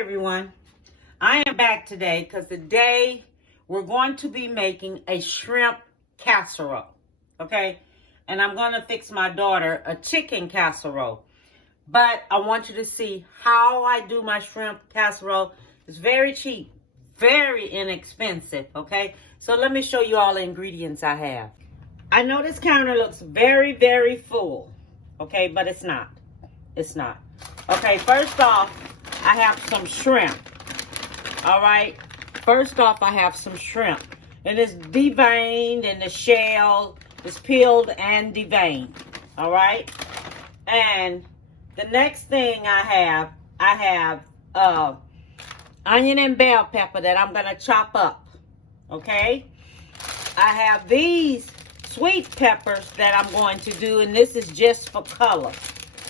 everyone. I am back today because today we're going to be making a shrimp casserole. Okay? And I'm going to fix my daughter a chicken casserole. But I want you to see how I do my shrimp casserole. It's very cheap, very inexpensive. Okay? So let me show you all the ingredients I have. I know this counter looks very, very full. Okay? But it's not. It's not. Okay, first off, I have some shrimp. All right. First off, I have some shrimp. And it's deveined and the shell is peeled and deveined. All right. And the next thing I have onion and bell pepper that I'm going to chop up. Okay. I have these sweet peppers that I'm going to do, and this is just for color.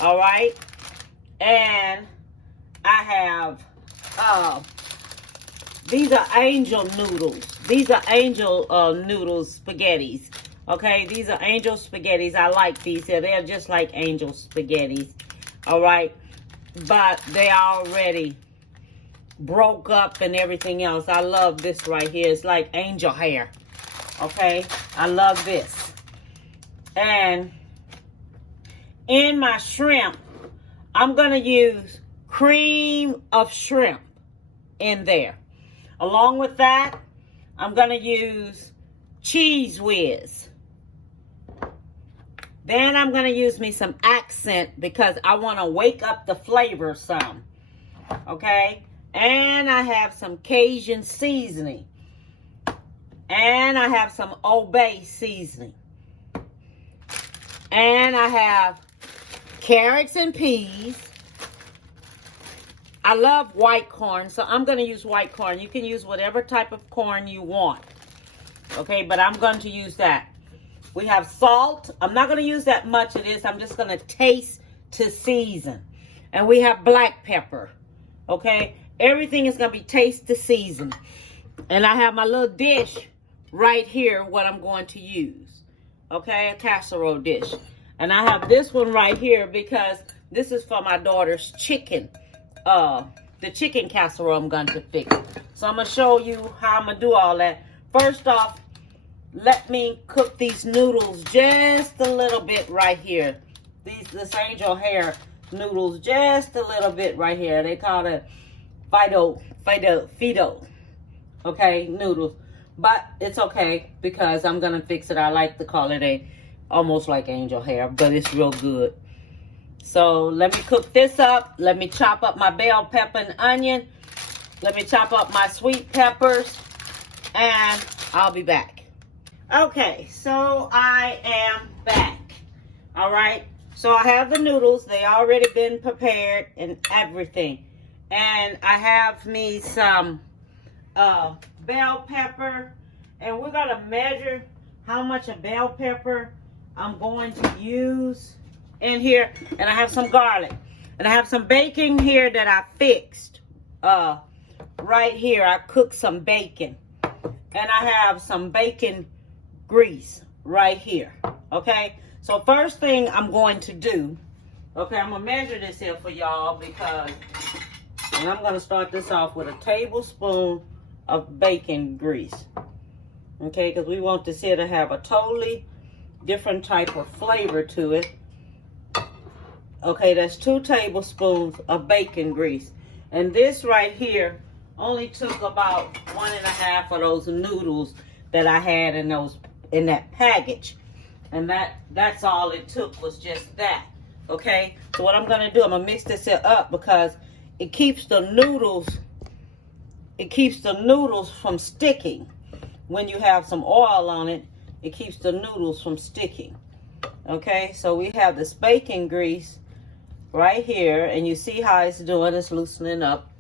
All right. And I have, these are angel noodles. These are angel noodles spaghettis. Okay, these are angel spaghettis. I like these here. They're just like angel spaghettis. All right, but they already broke up and everything else. I love this right here. It's like angel hair. Okay, I love this. And in my shrimp, I'm going to use cream of shrimp in there. Along with that, I'm going to use cheese whiz. Then I'm going to use me some accent because I want to wake up the flavor some. Okay? And I have some Cajun seasoning. And I have some Old Bay seasoning. And I have carrots and peas. I love white corn, so I'm going to use white corn. You can use whatever type of corn you want. Okay, but I'm going to use that. We have salt. I'm not going to use that much of this. I'm just going to taste to season. And we have black pepper. Okay, everything is going to be taste to season. And I have my little dish right here, what I'm going to use. Okay, a casserole dish. And I have this one right here because this is for my daughter's chicken. The chicken casserole I'm going to fix. So I'm going to show you how I'm going to do all that. First off, let me cook these noodles just a little bit right here. This angel hair noodles just a little bit right here. They call it Fido. Okay, noodles. But it's okay because I'm going to fix it. I like to call it almost like angel hair, but it's real good. So let me cook this up. Let me chop up my bell pepper and onion. Let me chop up my sweet peppers. And I'll be back. Okay, so I am back. All right. So I have the noodles. They already been prepared and everything. And I have me some bell pepper. And we're going to measure how much of bell pepper I'm going to use in here. And I have some garlic. And I have some bacon here that I fixed. Right here, I cooked some bacon. And I have some bacon grease right here. Okay? So first thing I'm going to do, okay, I'm going to measure this here for y'all because, and I'm going to start this off with a tablespoon of bacon grease. Okay, because we want this here to have a totally different type of flavor to it. Okay, that's 2 tablespoons of bacon grease. And this right here only took about 1.5 of those noodles that I had in that package. And that's all it took was just that. Okay, so what I'm going to do, I'm going to mix this here up because it keeps the noodles from sticking. When you have some oil on it, it keeps the noodles from sticking. Okay, so we have this bacon grease right here, and you see how it's doing. It's loosening up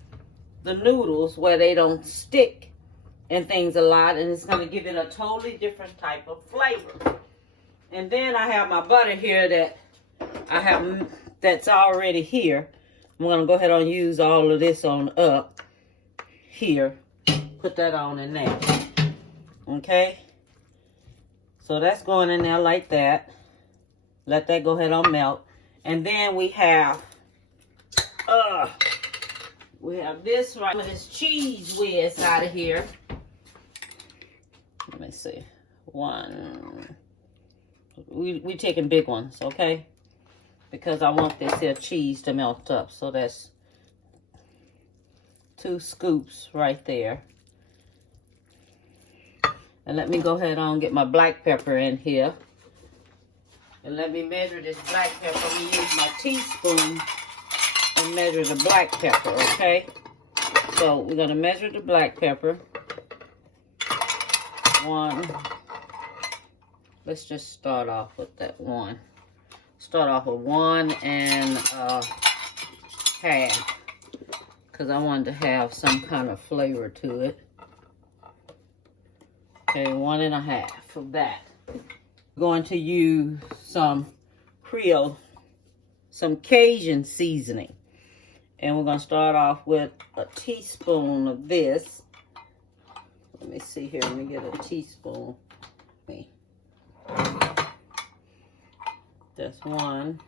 the noodles where they don't stick and things a lot, and it's going to give it a totally different type of flavor. And then I have my butter here that's already here. I'm going to go ahead and use all of this on up here. Put that on in there. Okay, so that's going in there like that. Let that go ahead and melt. And then we have We have this right with this cheese whiz out of here. Let me see. One. We taking big ones, okay? Because I want this here cheese to melt up. So that's 2 scoops right there. And let me go ahead on and get my black pepper in here. And let me measure this black pepper. I'm going to use my teaspoon and measure the black pepper, okay? So we're going to measure the black pepper. 1. Let's just start off with that 1. Start off with 1 and half. Because I wanted to have some kind of flavor to it. Okay, 1 1/2 of that. Going to use some Creole, some Cajun seasoning. And we're going to start off with a teaspoon of this. Let me see here. Let me get a teaspoon. That's 1.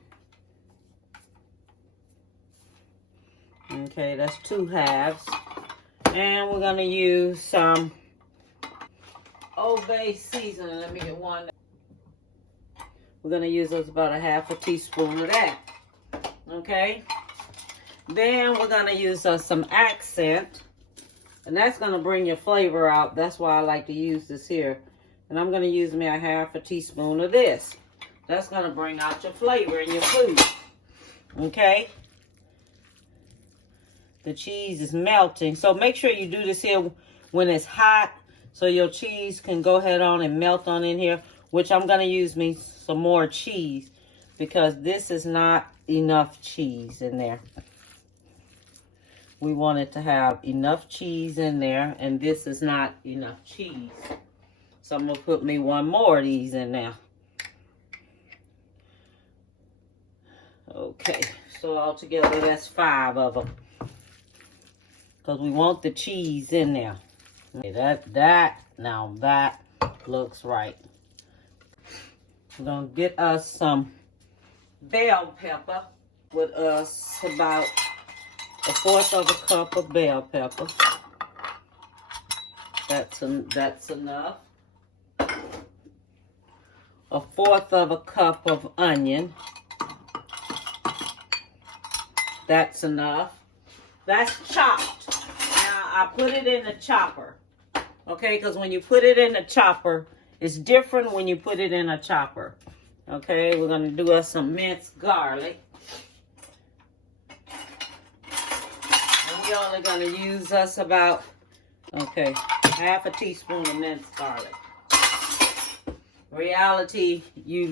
Okay, that's 2 halves. And we're going to use some Old Bay seasoning. Let me get 1. We're going to use us about 1/2 teaspoon of that. Okay. Then we're going to use us some accent. And that's going to bring your flavor out. That's why I like to use this here. And I'm going to use me 1/2 teaspoon of this. That's going to bring out your flavor in your food. Okay. The cheese is melting. So make sure you do this here when it's hot. So your cheese can go ahead on and melt on in here. Which I'm going to use me some more cheese. Because this is not enough cheese in there. We want it to have enough cheese in there. And this is not enough cheese. So I'm going to put me 1 more of these in there. Okay. So altogether that's 5 of them. Because we want the cheese in there. Okay, now that looks right. We're going to get us some bell pepper. With us about 1/4 cup of bell pepper. That's enough. 1/4 cup of onion. That's enough. That's chopped. Now, I put it in the chopper. Okay, because when you put it in the chopper, it's different when you put it in a chopper. Okay, we're going to do us some minced garlic. And we're only going to use us about, okay, 1/2 teaspoon of minced garlic. Reality,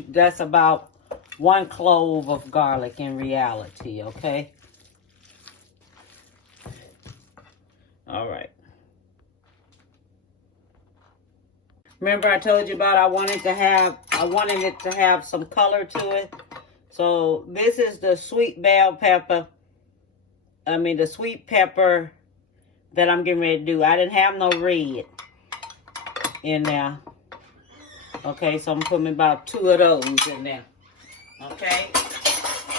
that's about 1 clove of garlic in reality, okay? All right. Remember I told you about I wanted it to have some color to it. So this is the sweet bell pepper. The sweet pepper that I'm getting ready to do. I didn't have no red in there. Okay, so I'm putting about 2 of those in there. Okay?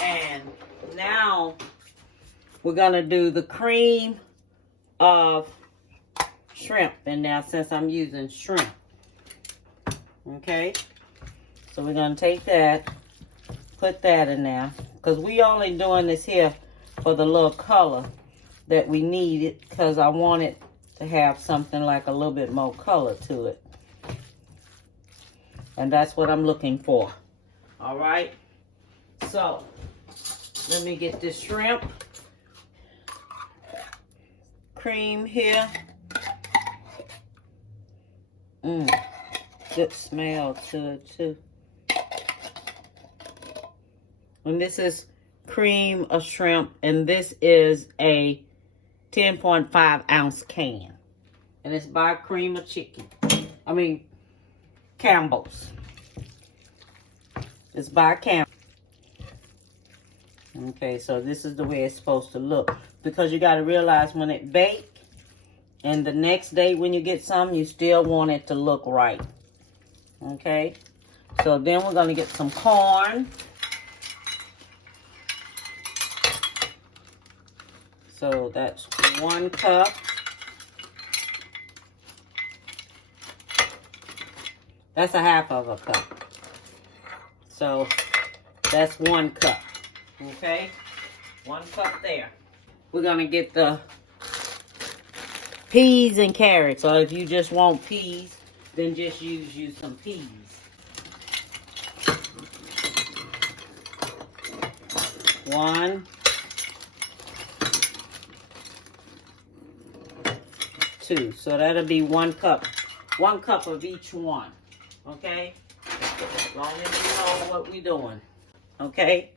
And now we're going to do the cream of shrimp in there since I'm using shrimp. Okay? So we're going to take that, put that in there. Because we only doing this here for the little color that we needed. Because I want it to have something like a little bit more color to it. And that's what I'm looking for. All right. So, let me get this shrimp cream here. Good smell to it too. And this is cream of shrimp. And this is a 10.5 ounce can. And it's by Cream of Chicken. Campbell's. It's by Campbell's. Okay, so this is the way it's supposed to look. Because you got to realize when it bakes, and the next day when you get some, you still want it to look right. Okay? So then we're going to get some corn. So that's 1 cup. That's a half of a cup. So that's 1 cup. Okay? 1 cup there. We're going to get the peas and carrots. So if you just want peas, then just use you some peas. One, 2. So that'll be 1 cup. 1 cup of each one. Okay? As long as you know what we're doing. Okay?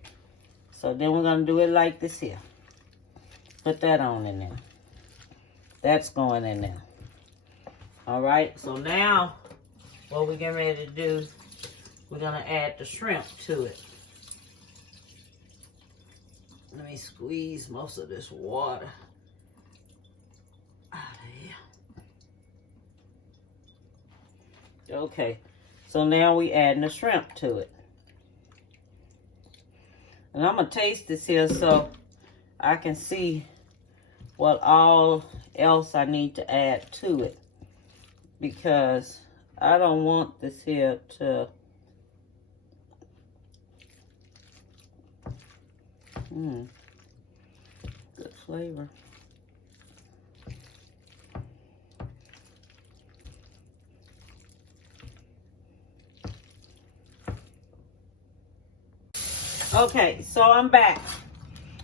So then we're going to do it like this here. Put that on in there. That's going in there. Alright? So now, what we're getting ready to do, we're going to add the shrimp to it. Let me squeeze most of this water out of here. Okay, so now we adding the shrimp to it. And I'm going to taste this here so I can see what all else I need to add to it. Because I don't want this here to... Good flavor. Okay, so I'm back.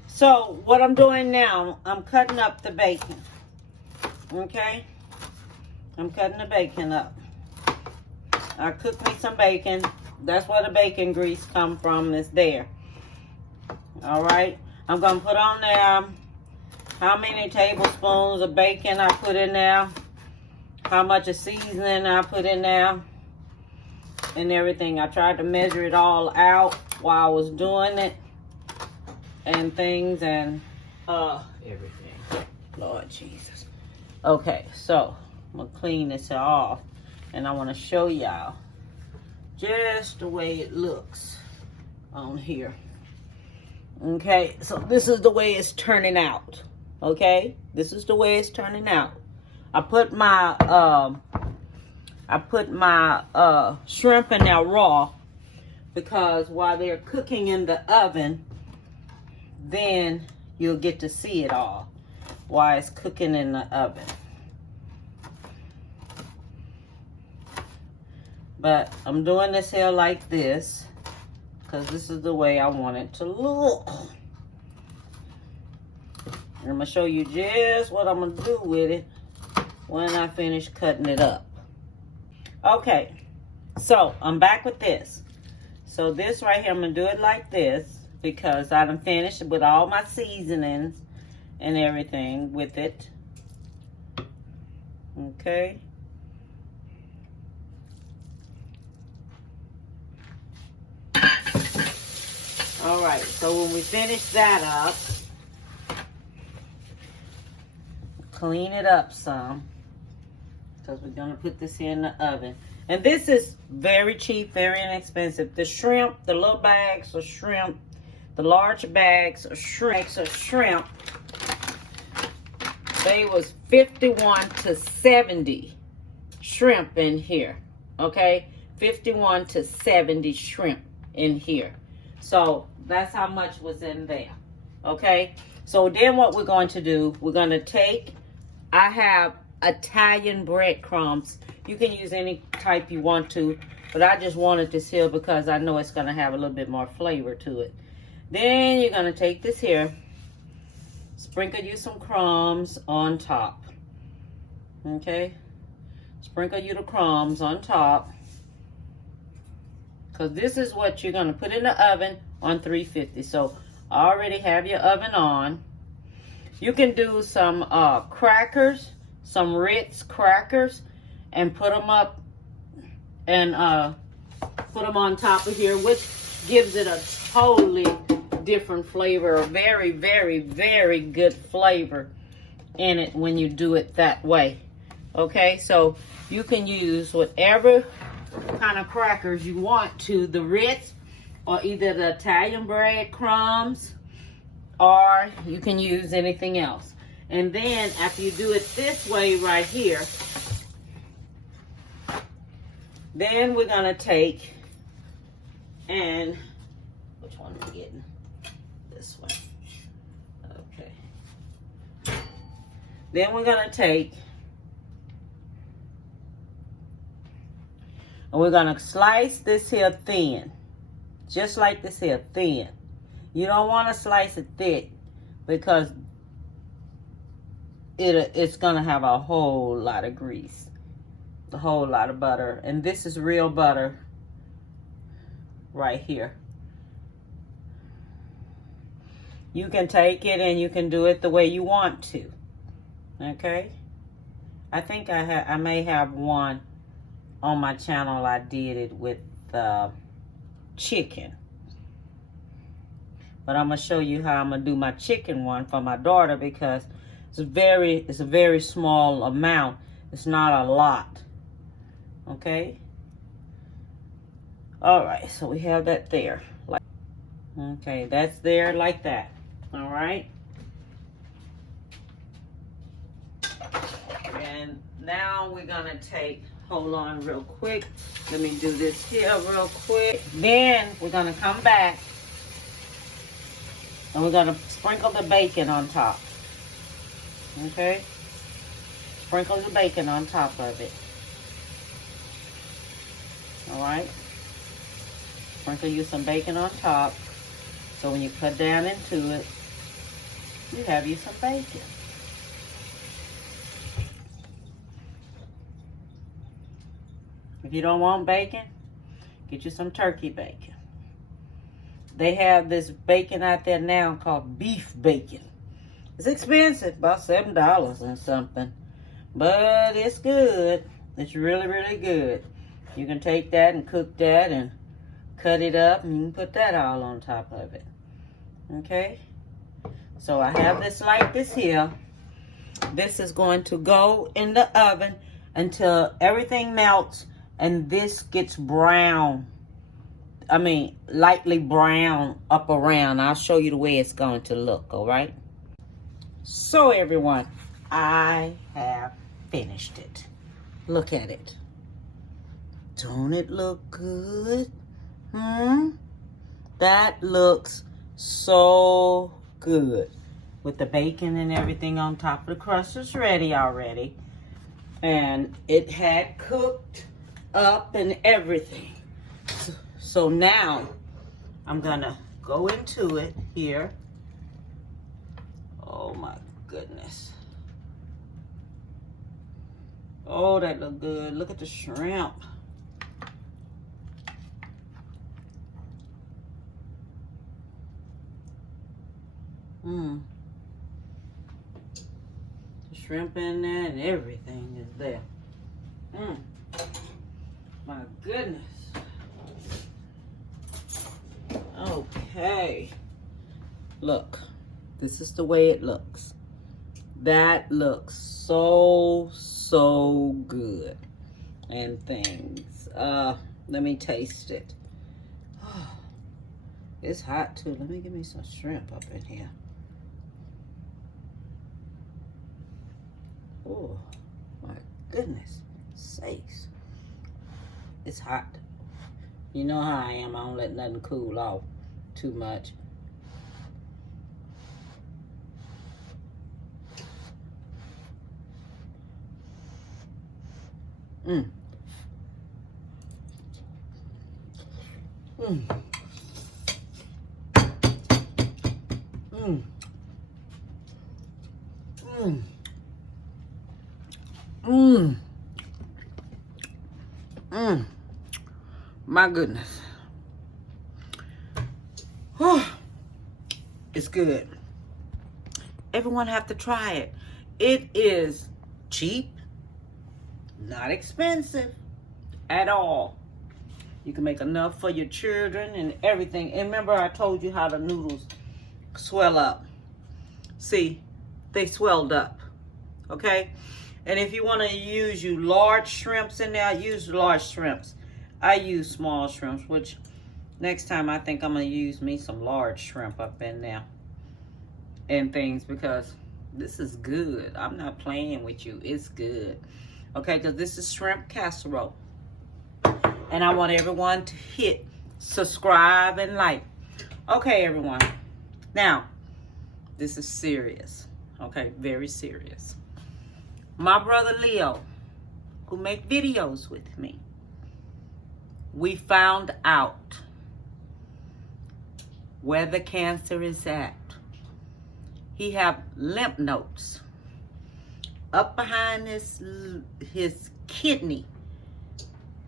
So what I'm doing now, I'm cutting up the bacon. Okay? I'm cutting the bacon up. I cooked me some bacon. That's where the bacon grease come from. It's there. Alright, I'm going to put on there how many tablespoons of bacon I put in there, how much of seasoning I put in there, and everything. I tried to measure it all out while I was doing it, and things, and everything. Lord Jesus. Okay, so I'm going to clean this off, and I want to show y'all just the way it looks on here. Okay, so this is the way it's turning out. Okay, this is the way it's turning out. I put my shrimp in there raw because while they're cooking in the oven, then you'll get to see it all while it's cooking in the oven. But I'm doing this here like this because this is the way I want it to look. And I'm going to show you just what I'm going to do with it when I finish cutting it up. Okay, so I'm back with this. So this right here, I'm going to do it like this because I done finished with all my seasonings and everything with it. Okay. All right, so when we finish that up, clean it up some because we're going to put this here in the oven. And this is very cheap, very inexpensive. The shrimp, the little bags of shrimp, the large bags of shrimp, they was 51 to 70 shrimp in here, okay? 51 to 70 shrimp in here. So that's how much was in there, okay? So then what we're going to do, we're going to take, I have Italian breadcrumbs. You can use any type you want to, but I just wanted this here because I know it's going to have a little bit more flavor to it. Then you're going to take this here, sprinkle you some crumbs on top, okay? Sprinkle you the crumbs on top. Because this is what you're going to put in the oven on 350. So I already have your oven on. You can do some crackers, some Ritz crackers, and put them up and put them on top of here, which gives it a totally different flavor. A very, very, very good flavor in it when you do it that way. Okay, so you can use whatever kind of crackers you want to, the Ritz or either the Italian bread crumbs or you can use anything else. And then after you do it this way right here, then we're gonna take and, which one are we getting? This one. Okay. Then we're gonna take and we're gonna slice this here thin. Just like this here, thin. You don't wanna slice it thick because it's gonna have a whole lot of grease. A whole lot of butter. And this is real butter right here. You can take it and you can do it the way you want to. Okay? I think I may have one on my channel. I did it with chicken. But I'm going to show you how I'm going to do my chicken one for my daughter because it's a very small amount. It's not a lot. Okay? All right, so we have that there. Okay, that's there like that. All right? And now we're going to take, hold on real quick. Let me do this here real quick. Then we're going to come back and we're going to sprinkle the bacon on top. Okay? Sprinkle the bacon on top of it. Alright? Sprinkle you some bacon on top. So when you cut down into it, you have you some bacon. If you don't want bacon, get you some turkey bacon. They have this bacon out there now called beef bacon. It's expensive, about $7 and something. But it's good. It's really, really good. You can take that and cook that and cut it up and you can put that all on top of it. Okay? So I have this like this here. This is going to go in the oven until everything melts and this gets brown. I mean, lightly brown up around. I'll show you the way it's going to look, all right? So everyone, I have finished it. Look at it. Don't it look good? That looks so good. With the bacon and everything on top. The crust is ready already. And it had cooked up and everything. So now, I'm gonna go into it here. Oh my goodness. Oh, that look good. Look at the shrimp. The shrimp in there and everything is there. My goodness. Okay. Look. This is the way it looks. That looks so good. And things. Let me taste it. Oh, it's hot too. Let me give me some shrimp up in here. Oh, my goodness sakes. It's hot. You know how I am. I don't let nothing cool off too much. My goodness. It's good. Everyone have to try it. It is cheap, not expensive at all. You can make enough for your children and everything. And remember I told you how the noodles swell up. See, they swelled up. Okay? And if you want to use large shrimps in there, use large shrimps. I use small shrimps, which next time I think I'm going to use me some large shrimp up in there. and things, because this is good. I'm not playing with you. It's good. Okay, because this is shrimp casserole. And I want everyone to hit subscribe and like. Okay, everyone. Now, this is serious. Okay, very serious. My brother Leo, who make videos with me, we found out where the cancer is at. He have lymph nodes up behind his kidney.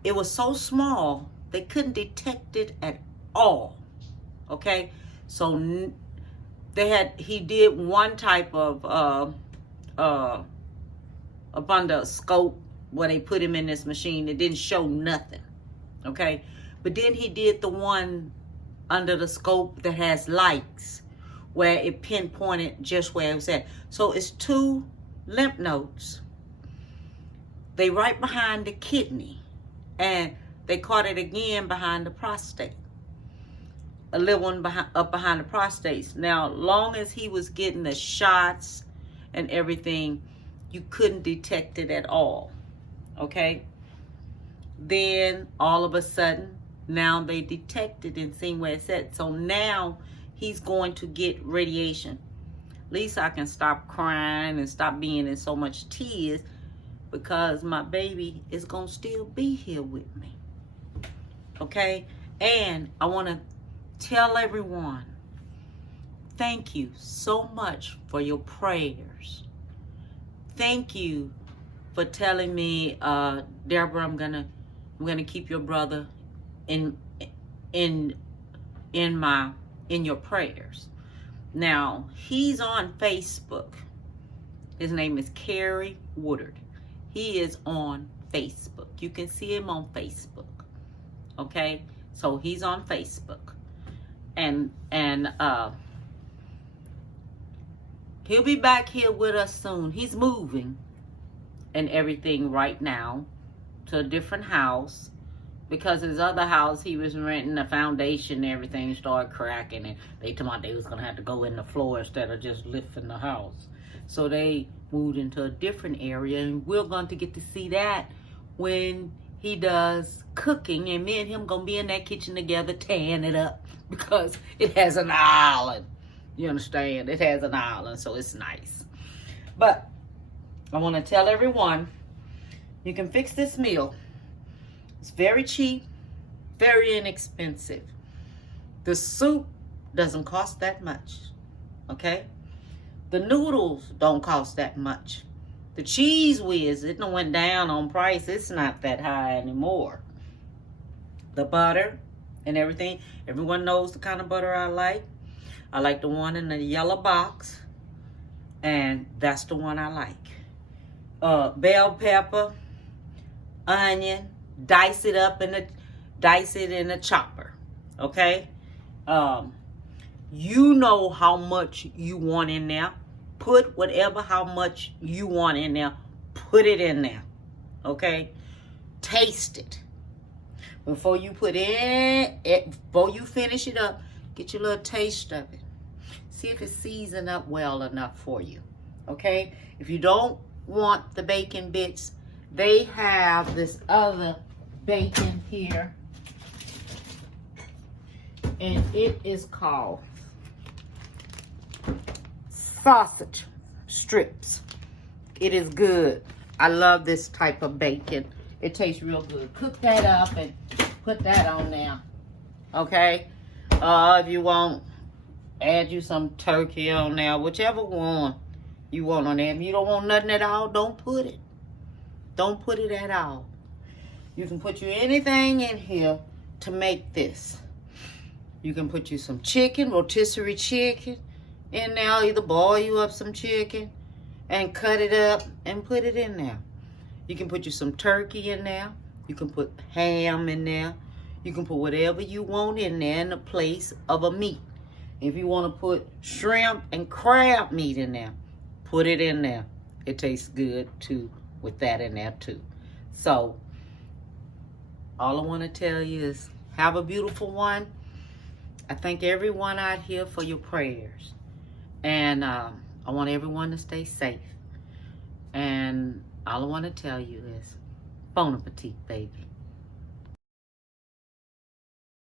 It was so small they couldn't detect it at all. Okay, so he did one type of up under a scope where they put him in this machine. It didn't show nothing. Okay, but then he did the one under the scope that has lights, where it pinpointed just where it was at. So it's 2 lymph nodes. They right behind the kidney, and they caught it again behind the prostate. A little one up behind the prostate. Now, long as he was getting the shots and everything, you couldn't detect it at all. Okay? Then, all of a sudden, now they detected and seen where it's at. So now, he's going to get radiation. At least I can stop crying and stop being in so much tears, because my baby is going to still be here with me. Okay? And I want to tell everyone, thank you so much for your prayers. Thank you for telling me, Deborah, I'm gonna keep your brother in your prayers. Now, he's on Facebook. His name is Kerry Woodard. He is on Facebook. You can see him on Facebook. Okay? So he's on Facebook. And he'll be back here with us soon. He's moving and everything right now to a different house, because his other house he was renting, the foundation and everything started cracking, and they told me they was gonna have to go in the floor instead of just lifting the house. So they moved into a different area, and we're going to get to see that when he does cooking, and me and him gonna be in that kitchen together tearing it up, because it has an island. You understand? It has an island, so it's nice. But I want to tell everyone, you can fix this meal. It's very cheap, very inexpensive. The soup doesn't cost that much, okay? The noodles don't cost that much. The Cheese Whiz, it done went down on price. It's not that high anymore. The butter and everything, everyone knows the kind of butter I like. I like the one in the yellow box, and that's the one I like. Bell pepper, onion, dice it in a chopper, okay? You know how much you want in there. Put how much you want in there. Put it in there, okay? Taste it. Before you before you finish it up, get your little taste of it. See if it's seasoned up well enough for you, okay? If you don't want the bacon bits, they have this other bacon here, and it is called sausage strips. It is good. I love this type of bacon. It tastes real good. Cook that up and put that on there, okay? If you want, add you some turkey on there, whichever one you want on there. If you don't want nothing at all, don't put it. Don't put it at all. You can put you anything in here to make this. You can put you some chicken, rotisserie chicken in there. Either boil you up some chicken and cut it up and put it in there. You can put you some turkey in there. You can put ham in there. You can put whatever you want in there in the place of a meat. If you want to put shrimp and crab meat in there, put it in there. It tastes good too with that in there too. So, all I want to tell you is have a beautiful one. I thank everyone out here for your prayers. And I want everyone to stay safe. And all I want to tell you is, bon appetit, baby.